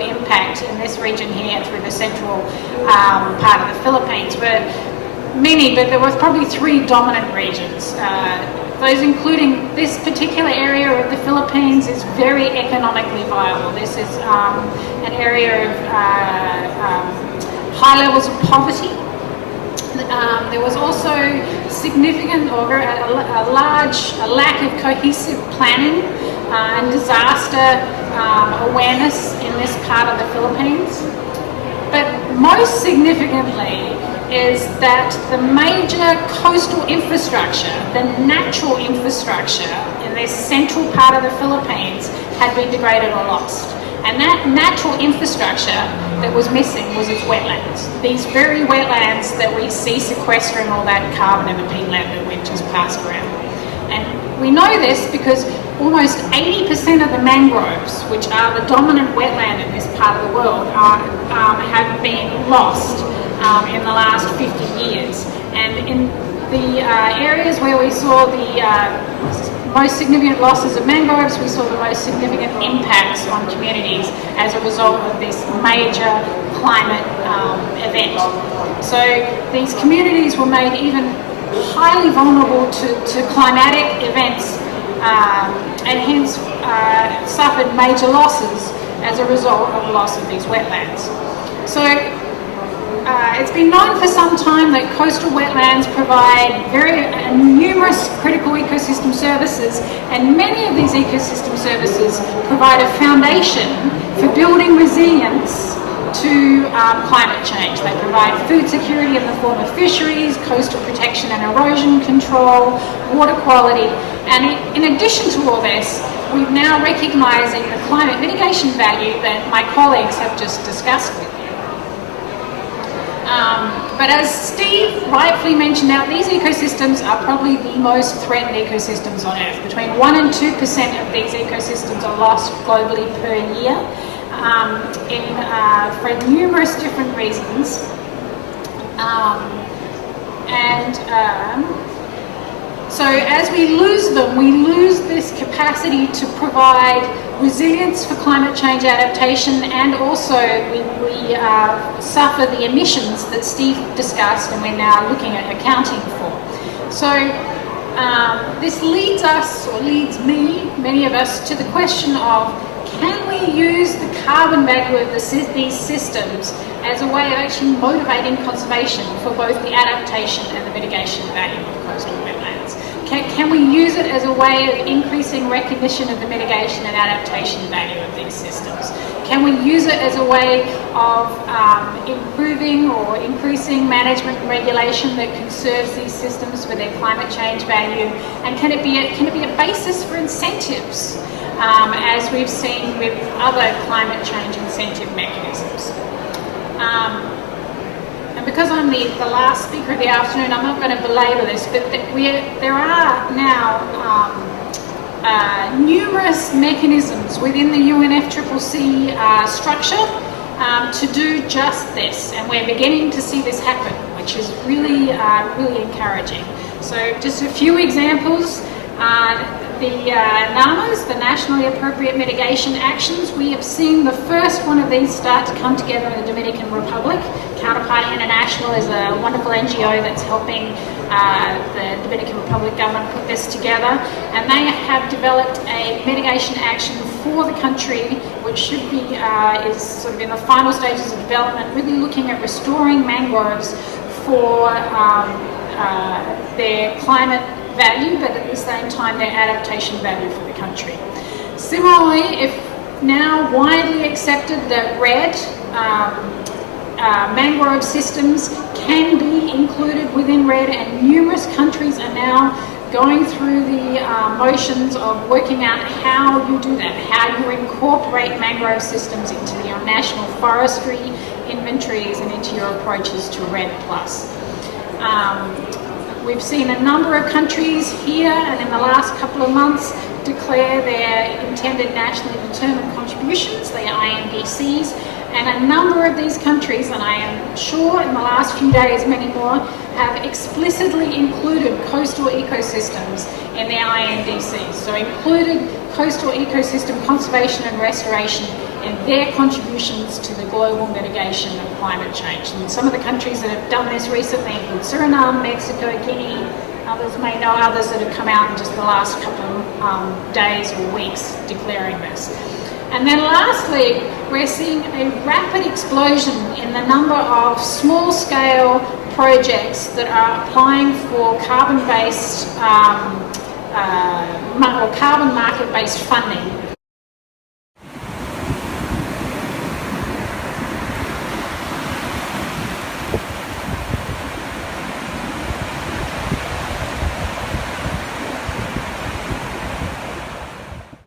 mangrove impact in this region here through the central part of the Philippines. But there was probably 3 dominant regions. Those including this particular area of the Philippines is very economically viable. This is an area of high levels of poverty. There was also significant or a lack of cohesive planning and disaster awareness in this part of the Philippines. But most significantly is that the major coastal infrastructure, the natural infrastructure in this central part of the Philippines had been degraded or lost. And that natural infrastructure that was missing was its wetlands. These very wetlands that we see sequestering all that carbon and the peatland that we've just passed around. And we know this because almost 80% of the mangroves, which are the dominant wetland in this part of the world, have been lost in the last 50 years. And in the areas where we saw the most significant losses of mangroves, we saw the most significant impacts on communities as a result of this major climate event. So these communities were made even highly vulnerable to climatic events and hence suffered major losses as a result of the loss of these wetlands. So it's been known for some time that coastal wetlands provide numerous critical ecosystem services, and many of these ecosystem services provide a foundation for building resilience to climate change. They provide food security in the form of fisheries, coastal protection and erosion control, water quality, and in addition to all this, we're now recognising the climate mitigation value that my colleagues have just discussed with you. But as Steve rightfully mentioned out, these ecosystems are probably the most threatened ecosystems on Earth. Between 1% and 2% of these ecosystems are lost globally per year for numerous different reasons. So as we lose them, we lose this capacity to provide resilience for climate change adaptation, and also we suffer the emissions that Steve discussed and we're now looking at accounting for. So this leads us, or leads many of us, to the question of, can we use the carbon value of these systems as a way of actually motivating conservation for both the adaptation and the mitigation value of coastal wetlands? Can we use it as a way of increasing recognition of the mitigation and adaptation value of these systems? Can we use it as a way of improving or increasing management and regulation that conserves these systems for their climate change value? And can it be a basis for incentives, as we've seen with other climate change incentive mechanisms? And because I'm the last speaker of the afternoon, I'm not going to belabor this, but there are now numerous mechanisms within the UNFCCC structure to do just this, and we're beginning to see this happen, which is really encouraging. So just a few examples. The NAMAs, the Nationally Appropriate Mitigation Actions, we have seen the first one of these start to come together in the Dominican Republic. Counterparty International is a wonderful NGO that's helping the Dominican Republic government put this together, and they have developed a mitigation action for the country, which should be is sort of in the final stages of development, really looking at restoring mangroves for their climate value, but at the same time their adaptation value for the country. Similarly, if now widely accepted that red mangrove systems can be included within RED, and numerous countries are now going through the motions of working out how you do that, how you incorporate mangrove systems into your national forestry inventories and into your approaches to RED+. We've seen a number of countries here and in the last couple of months declare their intended nationally determined contributions, their INDCs, and a number of these countries, and I am sure in the last few days many more, have explicitly included coastal ecosystems in their INDCs. So included coastal ecosystem conservation and restoration and their contributions to the global mitigation of climate change. And some of the countries that have done this recently include Suriname, Mexico, Guinea. Others may know others that have come out in just the last couple of days or weeks declaring this. And then lastly, we're seeing a rapid explosion in the number of small-scale projects that are applying for carbon-based or carbon market-based funding